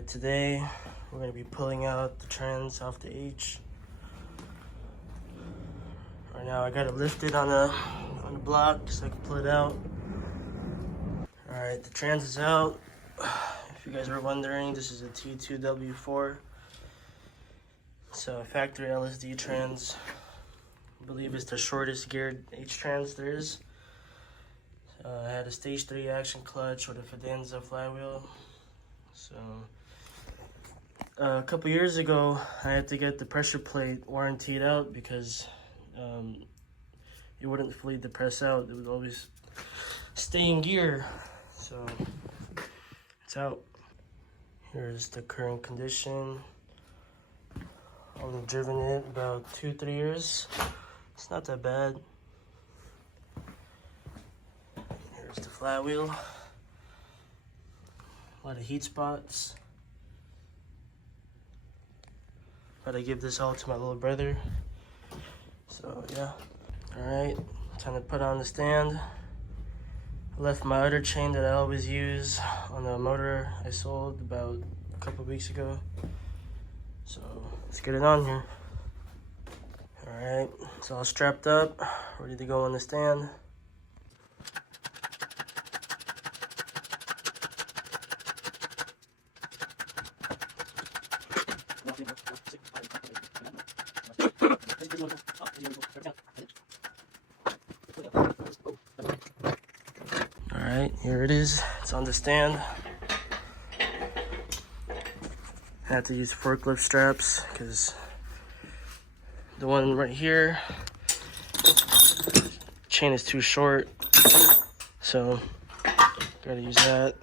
Alright, today we're going to be pulling out the trans off the H. Right now I got it lifted on the block so I can pull it out. Alright, the trans is out. If you guys were wondering, this is a T2W4. So a factory LSD trans. I believe it's the shortest geared H trans there is. I had a stage 3 action clutch with a Fidenza flywheel. So a couple years ago I had to get the pressure plate warrantied out because it wouldn't fully depress out. It would always stay in gear. So it's out. Here's the current condition. I've driven it about 2-3 years. It's not that bad. Here's the flywheel. A lot of heat spots. But I give this all to my little brother. So yeah. Alright, time to put on the stand. I left my other chain that I always use on the motor I sold about a couple weeks ago. So let's get it on here. Alright, it's all strapped up, ready to go on the stand. Alright, here it is. It's on the stand. I have to use forklift straps because the one right here, chain is too short. So, gotta use that.